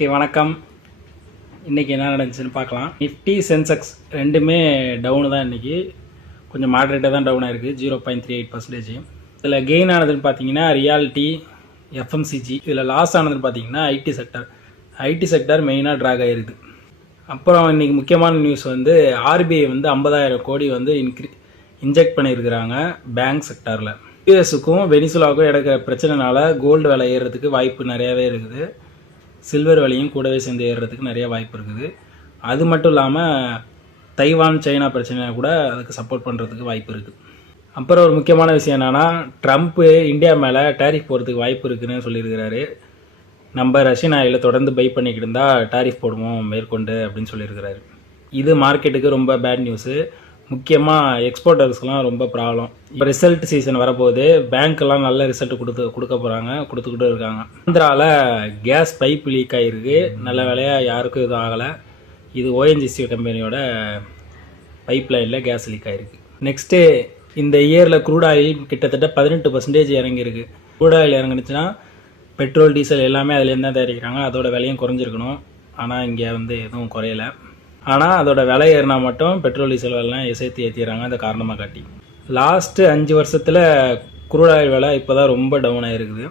Okay வணக்கம். இன்றைக்கி என்ன நடந்துச்சுன்னு பார்க்கலாம். நிஃப்டி சென்செக்ஸ் ரெண்டுமே டவுனு தான். இன்றைக்கி கொஞ்சம் மாட்ரேட்டாக தான் டவுன் ஆகிருக்கு, 0.38%. இதில் கெயின் ஆனதுன்னு பார்த்தீங்கன்னா ரியாலிட்டி, எஃப்எம்சிஜி. இதில் லாஸ் ஆனதுன்னு பார்த்தீங்கன்னா ஐடி செக்டார் மெயினாக ட்ராக் ஆகிருக்குது. அப்புறம் இன்றைக்கி முக்கியமான நியூஸ் வந்து ஆர்பிஐ வந்து 50,000 கோடி வந்து இன்ஜெக்ட் பண்ணியிருக்கிறாங்க பேங்க் செக்டாரில். யூஎஸுக்கும் வெனிசுலாவுக்கும் எடுக்கிற பிரச்சனைனால கோல்டு விலை ஏறுறதுக்கு வாய்ப்பு நிறையாவே இருக்குது. சில்வர் விலையும் கூடவே சேர்ந்து ஏறுறதுக்கு நிறைய வாய்ப்பு இருக்குது. அது மட்டும் இல்லாமல் தைவான் சைனா பிரச்சனை கூட அதுக்கு சப்போர்ட் பண்ணுறதுக்கு வாய்ப்பு இருக்குது. அப்புறம் ஒரு முக்கியமான விஷயம் என்னென்னா, ட்ரம்ப்பு இந்தியா மேலே டேரிஃப் போகிறதுக்கு வாய்ப்பு இருக்குதுன்னு சொல்லியிருக்கிறாரு. நம்ம ரஷ்யன் ஆயிலை தொடர்ந்து பை பண்ணிக்கிட்டு இருந்தால் டேரிஃப் போடுவோம் மேற்கொண்டு அப்படின்னு சொல்லியிருக்கிறாரு. இது மார்க்கெட்டுக்கு ரொம்ப பேட் நியூஸு. முக்கியமாக எக்ஸ்போர்ட்டர்ஸ்க்கெலாம் ரொம்ப ப்ராப்ளம். இப்போ ரிசல்ட் சீசன் வரப்போகுது. பேங்க்கெல்லாம் நல்ல ரிசல்ட் கொடுக்க போகிறாங்க, கொடுத்துக்கிட்டு இருக்காங்க. ஆந்திராவில் கேஸ் பைப் லீக் ஆகிருக்கு. நல்ல வேலையாக யாருக்கும் எதுவும் ஆகலை. இது ஓஎன்ஜிசி கம்பெனியோட பைப் லைனில் கேஸ் லீக் ஆகிருக்கு. நெக்ஸ்ட்டு இந்த இயரில் க்ரூட் ஆயில் கிட்டத்தட்ட 18% இறங்கியிருக்கு. க்ரூட் ஆயில் இறங்குனுச்சுன்னா பெட்ரோல் டீசல் எல்லாமே அதுலேருந்து தான் தயாரிக்கிறாங்க. அதோட விலையும் குறைஞ்சிருக்கணும். ஆனால் இங்கே வந்து எதுவும் குறையலை. ஆனால் அதோட விலை ஏறினா மட்டும் பெட்ரோல் டீசல் விலைலாம் சேர்த்து ஏற்றிடுறாங்க. அதை காரணமாக காட்டி லாஸ்ட்டு 5 வருஷத்தில் க்ரூட் ஆயில் விலை இப்போ தான் ரொம்ப டவுன் ஆகிருக்குது.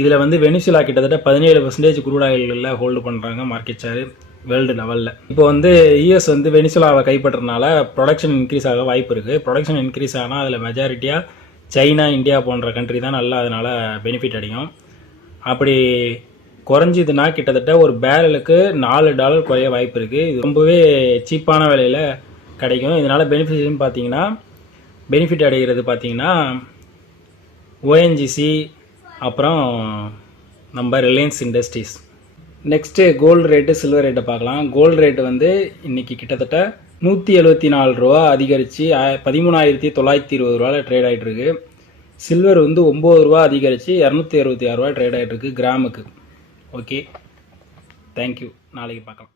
இதில் வந்து வெனிசுலா கிட்டத்தட்ட 17% க்ரூட் ஆயிலில் ஹோல்டு பண்ணுறாங்க மார்க்கெட் ஷேர் வேர்ல்டு லெவலில். இப்போ வந்து யூஎஸ் வந்து வெனிசுலாவை கைப்பற்றனால ப்ரொடக்ஷன் இன்க்ரீஸ் ஆக வாய்ப்பு இருக்குது. ப்ரொடக்ஷன் இன்க்ரீஸ் ஆனால் அதில் மெஜாரிட்டியாக சைனா, இந்தியா போன்ற கண்ட்ரி தான் நல்லா அதனால் பெனிஃபிட் அடையும். அப்படி குறைஞ்சிதுன்னா கிட்டத்தட்ட ஒரு பேரலுக்கு $4 குறைய வாய்ப்பு இருக்குது. இது ரொம்பவே சீப்பான விலையில் கிடைக்கும். இதனால் பெனிஃபிட்னு பார்த்தீங்கன்னா அடைகிறது பார்த்தீங்கன்னா ஓஎன்ஜிசி, அப்புறம் நம்ம Reliance Industries. Next gold rate, silver ரேட்டை பார்க்கலாம். கோல்டு ரேட்டு வந்து இன்றைக்கி கிட்டத்தட்ட $174 அதிகரித்து 13,920 ட்ரேட் ஆகிட்டுருக்கு. சில்வர் வந்து $9 அதிகரித்து $266 ட்ரேட் ஆகிட்டுருக்கு கிராமுக்கு. Okay, thank you. நாளைக்கு பார்க்கலாம்.